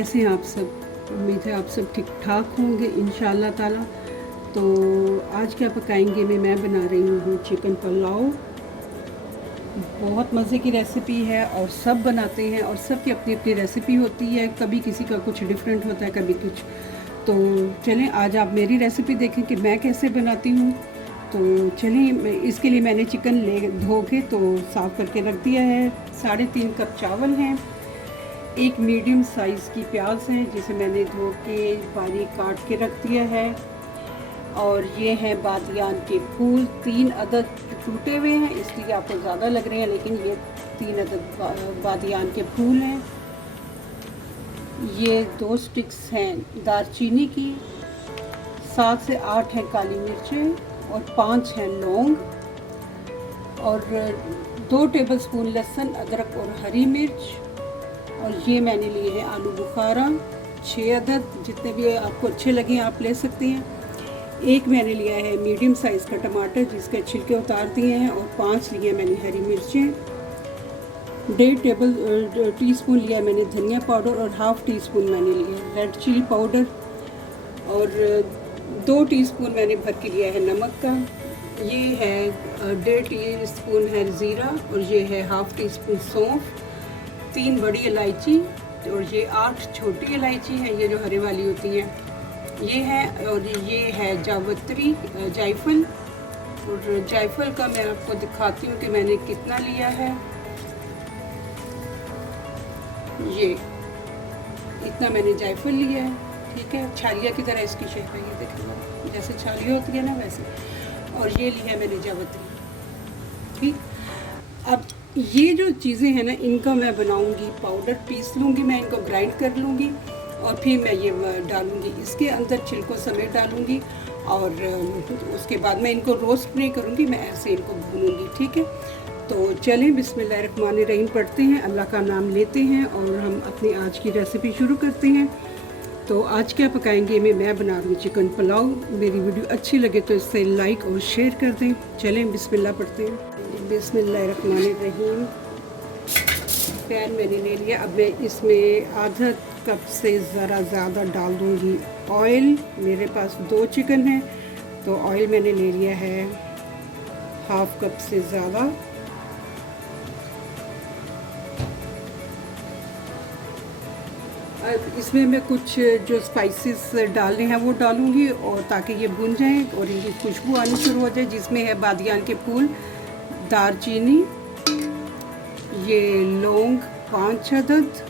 कैसे हैं आप सब? उम्मीद है आप सब ठीक ठाक होंगे इंशाअल्लाह ताला। तो आज क्या पकाएंगे मैं बना रही हूँ चिकन पुलाव। बहुत मज़े की रेसिपी है और सब बनाते हैं और सब की अपनी अपनी रेसिपी होती है। कभी किसी का कुछ डिफरेंट होता है, कभी कुछ। तो चलें आज आप मेरी रेसिपी देखें कि मैं कैसे बनाती हूँ। तो चलिए, इसके लिए मैंने चिकन धो के तो साफ़ करके रख दिया है। 3.5 कप चावल हैं, एक मीडियम साइज़ की प्याज है जिसे मैंने धो के बारीक काट के रख दिया है। और ये हैं बादियान के फूल, 3 अदद टूटे हुए हैं इसलिए आपको ज़्यादा लग रहे हैं, लेकिन ये 3 अदद बादियान के फूल हैं। ये 2 स्टिक्स हैं दालचीनी की, 7 से 8 हैं काली मिर्चें और 5 हैं लौंग, और 2 टेबलस्पून लहसुन, अदरक और हरी मिर्च। और ये मैंने लिए हैं आलू बुखारा 6 अदद, जितने भी आपको अच्छे लगे आप ले सकते हैं। एक मैंने लिया है मीडियम साइज़ का टमाटर जिसके छिलके उतार दिए हैं, और 5 लिए मैंने हरी मिर्चें। 1.5 टीस्पून लिया मैंने धनिया पाउडर, और 1/2 टीस्पून मैंने लिया रेड चिली पाउडर, और 2 टीस्पून मैंने भर के लिया है नमक का। ये है 1.5 टीस्पून है ज़ीरा, और ये है 1/2 टीस्पून सौंफ, 3 बड़ी इलायची, और ये 8 छोटी इलायची हैं, ये जो हरे वाली होती हैं ये है। और ये है जावित्री जायफल, और जायफल का मैं आपको दिखाती हूँ कि मैंने कितना लिया है। ये इतना मैंने जायफल लिया है, ठीक है। छालिया की तरह इसकी शेप है, ये देखिए जैसे छालिया होती है ना वैसे। और ये लिया है मैंने जावित्री, ठीक। अब ये जो चीज़ें हैं ना, इनका मैं बनाऊंगी पाउडर, पीस लूँगी मैं, इनको ग्राइंड कर लूँगी, और फिर मैं ये डालूँगी इसके अंदर, छिलकों समेत डालूँगी। और उसके बाद मैं इनको रोस्ट नहीं करूँगी, मैं ऐसे इनको भूनूँगी, ठीक है। तो चलें बिस्मिल्लाहिर्रहमानिर्रहीम पढ़ते हैं, अल्लाह का नाम लेते हैं और हम अपनी आज की रेसिपी शुरू करते हैं। तो आज क्या पकाएंगे मैं बना रही हूँ चिकन पुलाव। मेरी वीडियो अच्छी लगे तो इससे लाइक और शेयर कर दें। चलें बिस्मिल्लाह पढ़ते हैं। बिस्मिल्लाहिर्रहमानिर्रहीम। पैन मैंने ले लिया। अब मैं इसमें आधा कप से ज़रा ज़्यादा डाल दूँगी ऑयल। मेरे पास 2 चिकन हैं तो ऑयल मैंने ले लिया है 1/2 कप से ज़्यादा। अब इसमें मैं कुछ जो स्पाइसेस डालने हैं वो डालूँगी, और ताकि ये भुन जाएं और इनकी खुशबू आनी शुरू हो जाए, जिसमें है बादियान के फूल, दालचीनी, ये लौंग 5 अदद,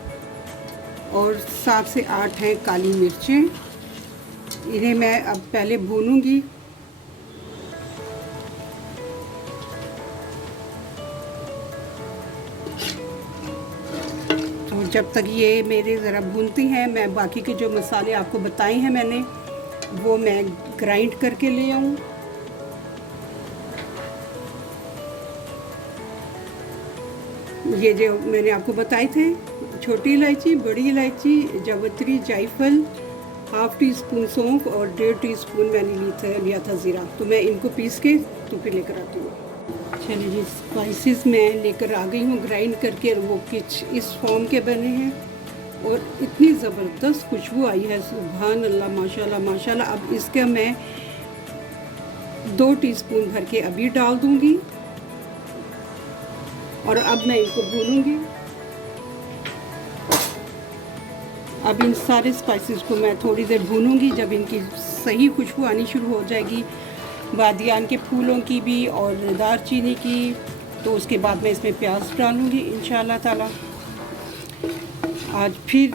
और 7 से 8 हैं काली मिर्चें। इन्हें मैं अब पहले भूनूंगी। तो जब तक ये मेरे ज़रा भूनती हैं, मैं बाकी के जो मसाले आपको बताए हैं मैंने, वो मैं ग्राइंड करके ले आऊँ। ये जो मैंने आपको बताए थे, छोटी इलायची, बड़ी इलायची, जावित्री, जायफल, 1/2 टीस्पून सौंफ, और 1.5 टीस्पून मैंने लिया था ज़ीरा। तो मैं इनको पीस के तो फिर लेकर आती हूँ। चलिए जी, स्पाइसेस मैं लेकर आ गई हूँ ग्राइंड करके, और वो कुछ इस फॉर्म के बने हैं, और इतनी ज़बरदस्त खुशबू आई है, सुभान अल्लाह, माशाल्लाह माशाल्लाह। अब इसका मैं 2 टीस्पून भर के अभी डाल दूँगी, और अब मैं इनको भूनूंगी। अब इन सारे स्पाइसेस को मैं थोड़ी देर भूनूंगी। जब इनकी सही खुशबू आनी शुरू हो जाएगी, बादियान के फूलों की भी और दालचीनी की, तो उसके बाद मैं इसमें प्याज डालूंगी इंशाल्लाह ताला। आज फिर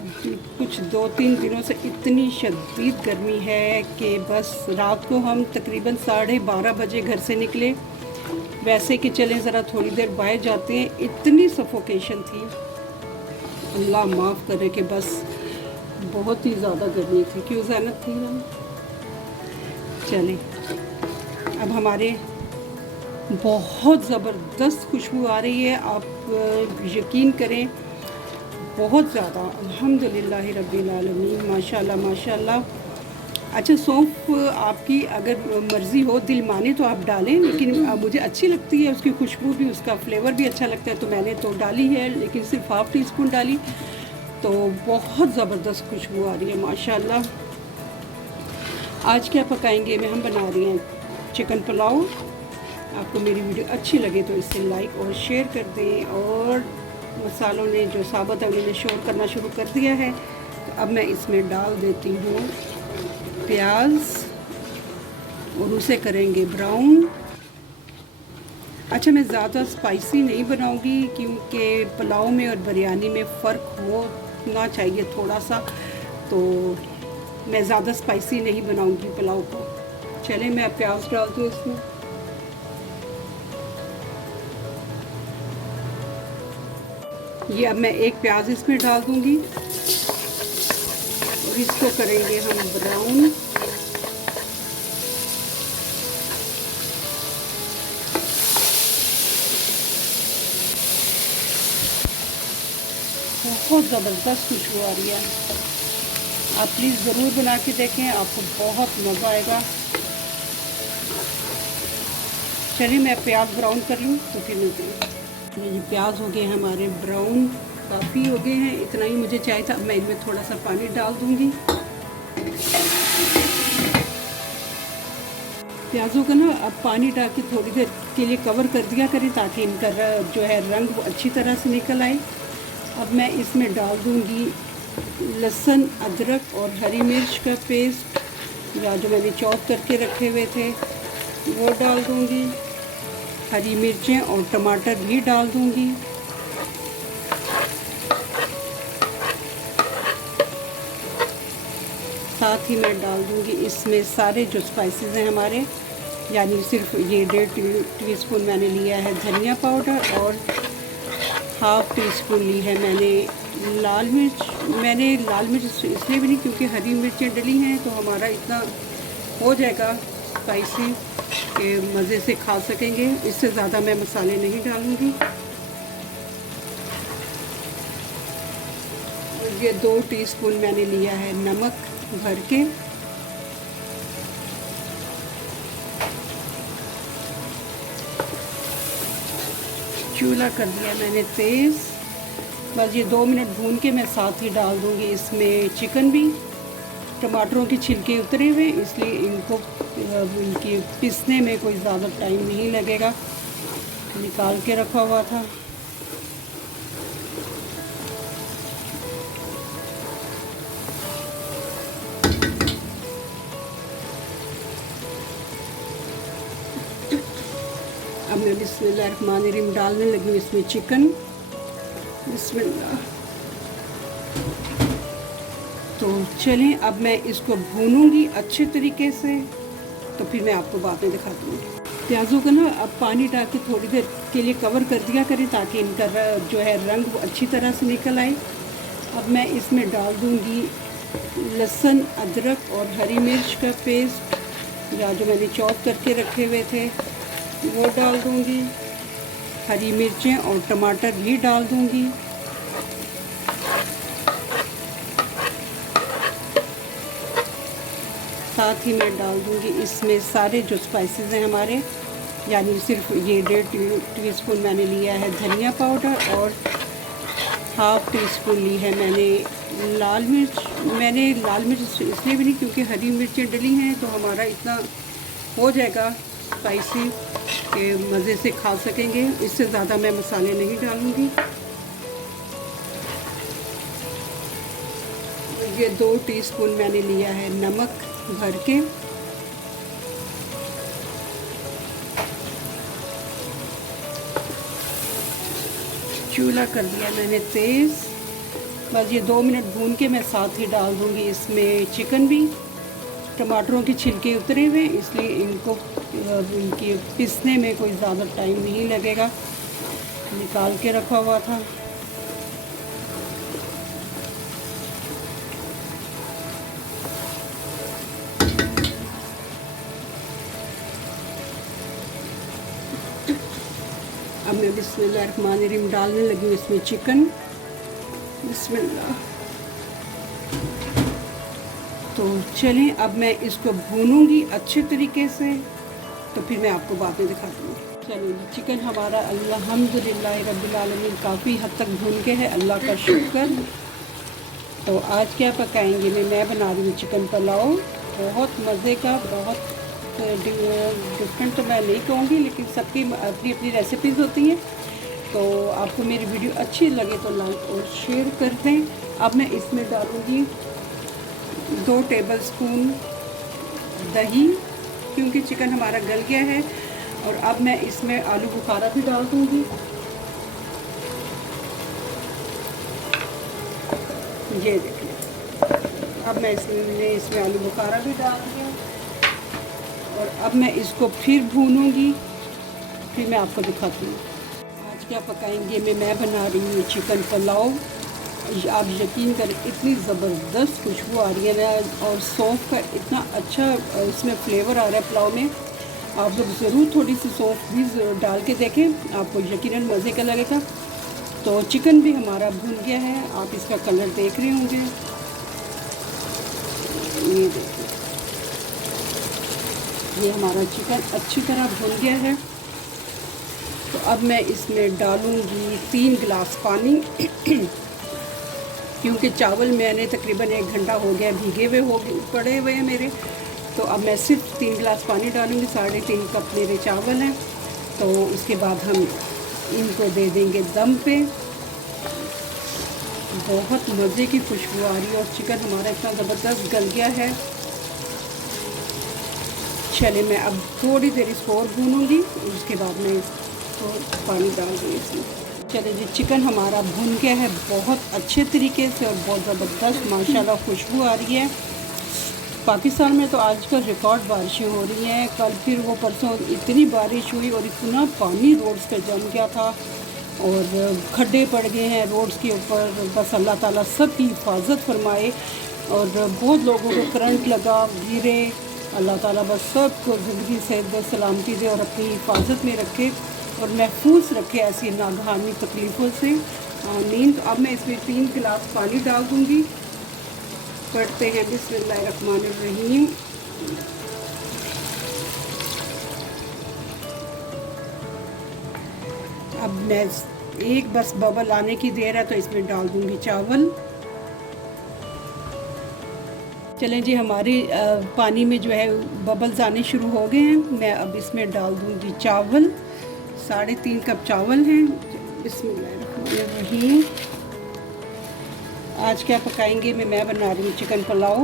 कुछ 2-3 दिनों से इतनी शदीद गर्मी है कि बस रात को हम तकरीबन 12:30 बजे घर से निकले, वैसे कि चलें ज़रा थोड़ी देर बाहर जाते हैं, इतनी सफोकेशन थी, अल्लाह माफ़ करे कि बस बहुत ही ज़्यादा गर्मी थी, क्यों ज़हमत थी ना। चलें, अब हमारे बहुत ज़बरदस्त खुशबू आ रही है, आप यकीन करें, बहुत ज़्यादा, अल्हम्दुलिल्लाह रब्बिल आलमीन, माशाल्लाह माशाल्लाह। अच्छा, सौंफ आपकी अगर मर्ज़ी हो, दिल माने तो आप डालें, लेकिन मुझे अच्छी लगती है, उसकी खुशबू भी, उसका फ्लेवर भी अच्छा लगता है, तो मैंने तो डाली है, लेकिन सिर्फ 1/2 टीस्पून डाली। तो बहुत ज़बरदस्त खुशबू आ रही है माशाल्लाह। आज क्या पकाएंगे हम बना रही हैं चिकन पुलाव। आपको मेरी वीडियो अच्छी लगे तो इसे लाइक और शेयर कर दें। और मसालों ने जो साबुत है उन्होंने शोर करना शुरू कर दिया है। तो अब मैं इसमें डाल देती हूँ प्याज और उसे करेंगे ब्राउन। अच्छा, मैं ज़्यादा स्पाइसी नहीं बनाऊंगी क्योंकि पुलाव में और बिरयानी में फ़र्क होना चाहिए थोड़ा सा, तो मैं ज़्यादा स्पाइसी नहीं बनाऊंगी पुलाव को। चलें मैं प्याज डालती हूँ इसमें। ये अब मैं एक प्याज इसमें डाल दूंगी और इसको करेंगे हम ब्राउन। बहुत ज़बरदस्त खुशबू आ रही है। आप प्लीज़ ज़रूर बना के देखें, आपको बहुत मज़ा आएगा। चलिए मैं प्याज ब्राउन कर लूँ तो फिर मिलते हैं। ये प्याज हो गए हमारे ब्राउन, काफ़ी हो गए हैं, इतना ही मुझे चाहिए था। अब मैं इनमें थोड़ा सा पानी डाल दूँगी। प्याज़ों का ना अब पानी डाल के थोड़ी देर के लिए कवर कर दिया करें ताकि इनका जो है रंग वो अच्छी तरह से निकल आए। अब मैं इसमें डाल दूँगी लहसुन, अदरक और हरी मिर्च का पेस्ट, या जो मैंने चॉप करके रखे हुए थे वो डाल दूँगी। हरी मिर्चें और टमाटर भी डाल दूँगी। साथ ही मैं डाल दूँगी इसमें सारे जो स्पाइसेस हैं हमारे, यानी सिर्फ ये 1.5 टीस्पून मैंने लिया है धनिया पाउडर और हाफ़ टी स्पून ली है मैंने लाल मिर्च। मैंने लाल मिर्च इसलिए भी नहीं क्योंकि हरी मिर्चें डली हैं, तो हमारा इतना हो जाएगा स्पाइसी कि मज़े से खा सकेंगे। इससे ज़्यादा मैं मसाले नहीं डालूँगी। और ये 2 टीस्पून मैंने लिया है नमक भर के। चूल्हा कर दिया मैंने तेज़। बस ये 2 मिनट भून के मैं साथ ही डाल दूँगी इसमें चिकन भी। टमाटरों के छिलके उतरे हुए इसलिए इनको इनके पीसने में कोई ज़्यादा टाइम नहीं लगेगा। निकाल के रखा हुआ था। अब मैं बिस्मिल्लाहिर्रहमानिर्रहीम डालने लगी हूँ इसमें चिकन। बिस्मिल्लाह। तो चलें अब मैं इसको भूनूंगी अच्छे तरीके से, तो फिर मैं आपको बाद में दिखाती हूँ। प्याज़ों का ना अब पानी डाल के थोड़ी देर के लिए कवर कर दिया करें ताकि इनका जो है रंग वो अच्छी तरह से निकल आए। अब मैं इसमें डाल दूँगी लहसुन, अदरक और हरी मिर्च का पेस्ट, या जो मैंने चॉप करके रखे हुए थे वो डाल दूँगी। हरी मिर्चें और टमाटर भी डाल दूँगी। साथ ही मैं डाल दूँगी इसमें सारे जो स्पाइसेस हैं हमारे, यानी सिर्फ ये 1.5 टीस्पून मैंने लिया है धनिया पाउडर और हाफ़ टी स्पून ली है मैंने लाल मिर्च। मैंने लाल मिर्च इसलिए भी नहीं क्योंकि हरी मिर्चें डली हैं, तो हमारा इतना हो जाएगा स्पाइसी कि मज़े से खा सकेंगे। इससे ज़्यादा मैं मसाले नहीं डालूँगी। ये 2 टीस्पून मैंने लिया है नमक भर के। चूल्हा कर दिया मैंने तेज़। बस ये 2 मिनट भून के मैं साथ ही डाल दूँगी इसमें चिकन भी। टमाटरों के छिलके उतरे हुए इसलिए इनको इनके पीसने में कोई ज़्यादा टाइम नहीं लगेगा। निकाल के रखा हुआ था। अब मैं बिस्मिल्लाहिर्रहमानिर्रहीम डालने लगी हूँ इसमें चिकन। बिस्मिल्लाह। तो चलें अब मैं इसको भूनूंगी अच्छे तरीके से, तो फिर मैं आपको बाद में दिखाती हूँ। चलिए चिकन हमारा अल्हम्दुलिल्लाह रब्बिल आलमीन काफ़ी हद तक भून के है, अल्लाह का शुक्र। तो आज क्या पकाएंगे मैं बना रही हूँ चिकन पुलाव। बहुत मज़े का, बहुत डिफरेंट तो मैं नहीं कहूँगी, लेकिन सबकी अपनी अपनी रेसिपीज़ होती हैं। तो आपको मेरी वीडियो अच्छी लगे तो लाइक और शेयर कर दें। अब मैं इसमें डालूँगी 2 टेबलस्पून दही, क्योंकि चिकन हमारा गल गया है। और अब मैं इसमें आलू बुखारा भी डाल दूँगी। ये देखिए, अब मैं इसमें आलू बुखारा भी डाल दिया। और अब मैं इसको फिर भूनूंगी, फिर मैं आपको दिखाती हूँ आज क्या पकाएंगे। मैं बना रही हूँ चिकन पुलाव। आप यकीन करें, इतनी ज़बरदस्त खुशबू आ रही है ना, और सौंफ का इतना अच्छा इसमें फ्लेवर आ रहा है पुलाव में। आप लोग ज़रूर थोड़ी सी सौंफ भी डाल के देखें, आपको यकीनन मज़े का लगेगा। तो चिकन भी हमारा भुन गया है, आप इसका कलर देख रहे होंगे। ये देखिए, ये हमारा चिकन अच्छी तरह भुन गया है। तो अब मैं इसमें डालूँगी 3 गिलास पानी क्योंकि चावल मैंने तकरीबन 1 घंटा हो गया भीगे हुए पड़े हुए हैं मेरे। तो अब मैं सिर्फ 3 गिलास पानी डालूँगी। 3.5 कप मेरे चावल हैं। तो उसके बाद हम इनको दे देंगे दम पे। बहुत मज़े की खुशबू आ रही है और चिकन हमारा इतना ज़बरदस्त गल गया है। चले, मैं अब थोड़ी देर इसको और भूनूँगी, उसके बाद मैं इसको पानी डाल दूँगी इसमें। चले जी, चिकन हमारा भुन गया है बहुत अच्छे तरीके से और बहुत ज़बरदस्त माशाल्लाह खुशबू आ रही है। पाकिस्तान में तो आजकल रिकॉर्ड बारिशें हो रही हैं। कल फिर वो परसों इतनी बारिश हुई और इतना पानी रोड्स पे जम गया था और खड्डे पड़ गए हैं रोड्स के ऊपर। बस अल्लाह ताला सब की हिफाजत फरमाए। और बहुत लोगों को करंट लगा, गिरे। अल्लाह ताला बस सबको ज़िंदगी से सलामती दे और अपनी हिफाजत में रखे और महफूज रखे ऐसी नागहानी तकलीफ़ों से। आमीन। तो अब मैं इसमें 3 गिलास पानी डाल दूँगी। पढ़ते हैं बिस्मिल्लाहिर्रहमानिर्रहीम। अब मैं एक बस बबल आने की देर है तो इसमें डाल दूँगी चावल। चलें जी, हमारे पानी में जो है बबल्स आने शुरू हो गए हैं। मैं अब इसमें डाल दूँगी चावल। 3.5 कप चावल हैं। बिस्मिल्लाहिर्रहमानिर्रहीम। आज क्या पकाएंगे मैं बना रही हूँ चिकन पुलाव।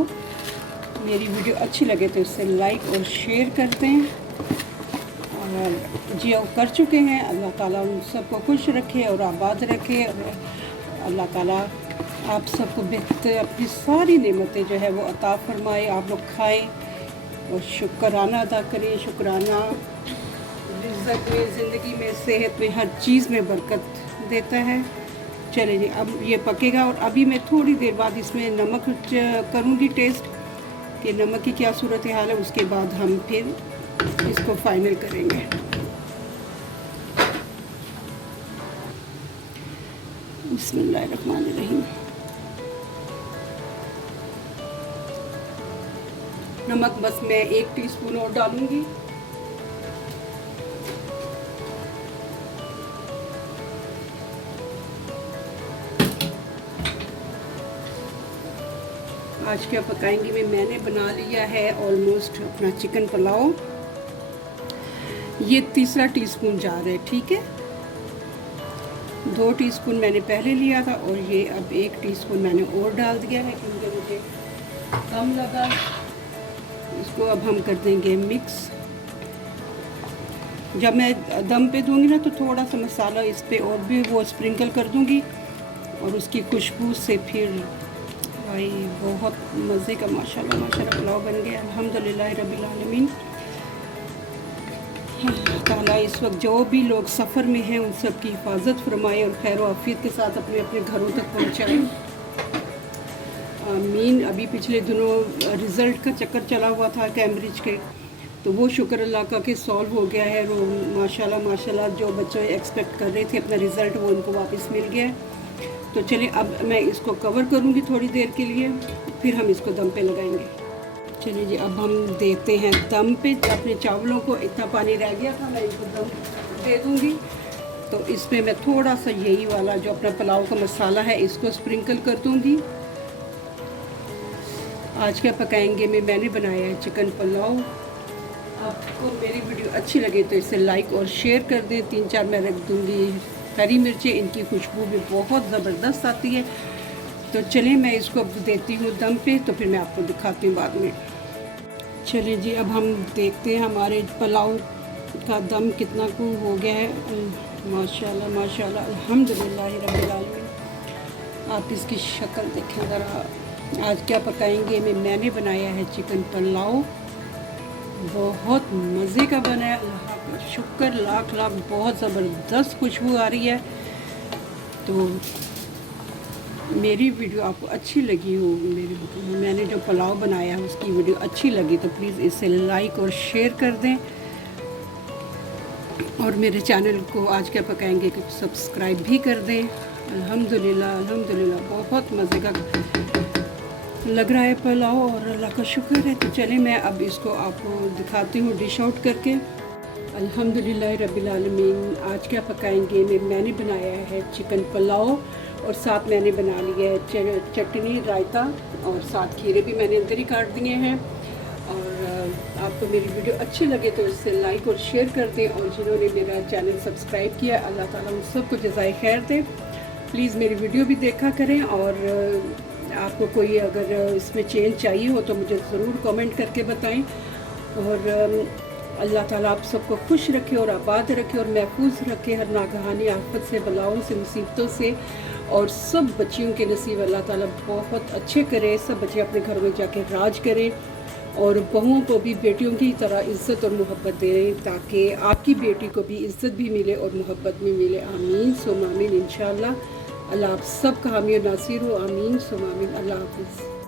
मेरी वीडियो अच्छी लगे तो इसे लाइक और शेयर कर दें। और जी कर चुके हैं। अल्लाह ताला उन सबको खुश रखे और आबाद रखे। और अल्लाह ताला आप सबको बेहतर अपनी सारी नेमतें जो है वो अता फरमाए। आप लोग खाएं और शुक्राना अदा करें। शुक्राना रिज़्क़ में, ज़िंदगी में, सेहत में, हर चीज़ में बरकत देता है। चले जी, अब ये पकेगा और अभी मैं थोड़ी देर बाद इसमें नमक करूँगी टेस्ट कि नमक की क्या सूरत हाल है। उसके बाद हम फिर इसको फाइनल करेंगे। बिस्मिल्लाहिर्रहमानिर्रहीम। नमक बस मैं 1 टीस्पून और डालूँगी। आज क्या पकाएंगे मैंने बना लिया है ऑलमोस्ट अपना चिकन पुलाव। ये 3रा टीस्पून जा रहा है, ठीक है। 2 टीस्पून मैंने पहले लिया था और ये अब 1 टीस्पून मैंने और डाल दिया है क्योंकि मुझे कम लगा। इसको अब हम कर देंगे मिक्स। जब मैं दम पे दूंगी ना तो थोड़ा सा मसाला इस पे और भी वो स्प्रिंकल कर दूंगी और उसकी खुशबू से फिर भाई बहुत मज़े का माशाल्लाह माशाल्लाह पुलाव बन गया। अल्हम्दुलिल्लाह रब्बिल आलमीन। ताला इस वक्त जो भी लोग सफ़र में हैं उन सब की हिफाजत फरमाए और खैर आफियत के साथ अपने अपने घरों तक पहुँचाए। आमीन। अभी पिछले दिनों रिज़ल्ट का चक्कर चला हुआ था कैम्ब्रिज के, तो वो शुक्र अल्लाह का कि सॉल्व हो गया है। वो माशाल्लाह माशाल्लाह जो बच्चे एक्सपेक्ट कर रहे थे अपना रिज़ल्ट वो उनको वापस मिल गया है। तो चलिए अब मैं इसको कवर करूँगी थोड़ी देर के लिए, फिर हम इसको दम पे लगाएंगे। चलिए जी, अब हम देते हैं दम पे। अपने चावलों को इतना पानी रह गया था, मैं इसको दम दे दूँगी। तो इसमें मैं थोड़ा सा यही वाला जो अपना पुलाव का मसाला है इसको स्प्रिंकल कर दूँगी आज क्या पकाएंगे मैंने बनाया है चिकन पुलाव। आपको मेरी वीडियो अच्छी लगे तो इसे लाइक और शेयर कर दें। 3-4 मैं रख दूँगी हरी मिर्चें, इनकी खुशबू भी बहुत ज़बरदस्त आती है। तो चलिए मैं इसको अब देती हूँ दम पे, तो फिर मैं आपको दिखाती हूँ बाद में। चलिए जी, अब हम देखते हैं हमारे पुलाव का दम कितना को हो गया है। माशाल्लाह माशाल्लाह अल्हम्दुलिल्लाह रब्बिल आलमीन। आप इसकी शक्ल देखें ज़रा। आज क्या पकाएंगे मैंने बनाया है चिकन पुलाव, बहुत मज़े का बना है। अल्लाह का शुक्र लाख लाख, बहुत ज़बरदस्त खुशबू आ रही है। तो मेरी वीडियो आपको अच्छी लगी हो, मैंने जो पुलाव बनाया है उसकी वीडियो अच्छी लगी तो प्लीज़ इसे लाइक और शेयर कर दें, और मेरे चैनल को आज क्या पकाएंगे को सब्सक्राइब भी कर दें। अल्हम्दुलिल्लाह अल्हम्दुलिल्लाह, बहुत मज़े का लग रहा है पुलाव और अल्लाह का शुक्र है। तो चले मैं अब इसको आपको दिखाती हूँ डिश आउट करके। अल्हम्दुलिल्लाह रब्बिल आलमीन। आज क्या पकाएंगे मैंने बनाया है चिकन पुलाव, और साथ मैंने बना लिया है चटनी रायता, और साथ खीरे भी मैंने अंदर ही काट दिए हैं। और आपको मेरी वीडियो अच्छी लगे तो इससे लाइक और शेयर कर दें, और जिन्होंने मेरा चैनल सब्सक्राइब किया अल्लाह ताला उन सबको जज़ाए खैर दे। प्लीज़ मेरी वीडियो भी देखा करें, और आपको कोई अगर इसमें चेंज चाहिए हो तो मुझे ज़रूर कमेंट करके बताएं। और अल्लाह ताला आप सबको खुश रखे और आबाद रखे और महफूज रखे हर नागहानी आफत से, बलाओं से, मुसीबतों से। और सब बच्चियों के नसीब अल्लाह ताला बहुत अच्छे करे, सब बच्चे अपने घरों में जाके राज करें, और बहुओं को भी बेटियों की तरह इज़्ज़त और मोहब्बत दें, ताकि आपकी बेटी को भी इज़्ज़त भी मिले और मोहब्बत भी मिले। आमीन सुम आमीन इंशाअल्लाह। अल्लाह आप सब का हामी और नासिर हो। आमीन सुम आमीन। अल्लाह हाफ़िज़।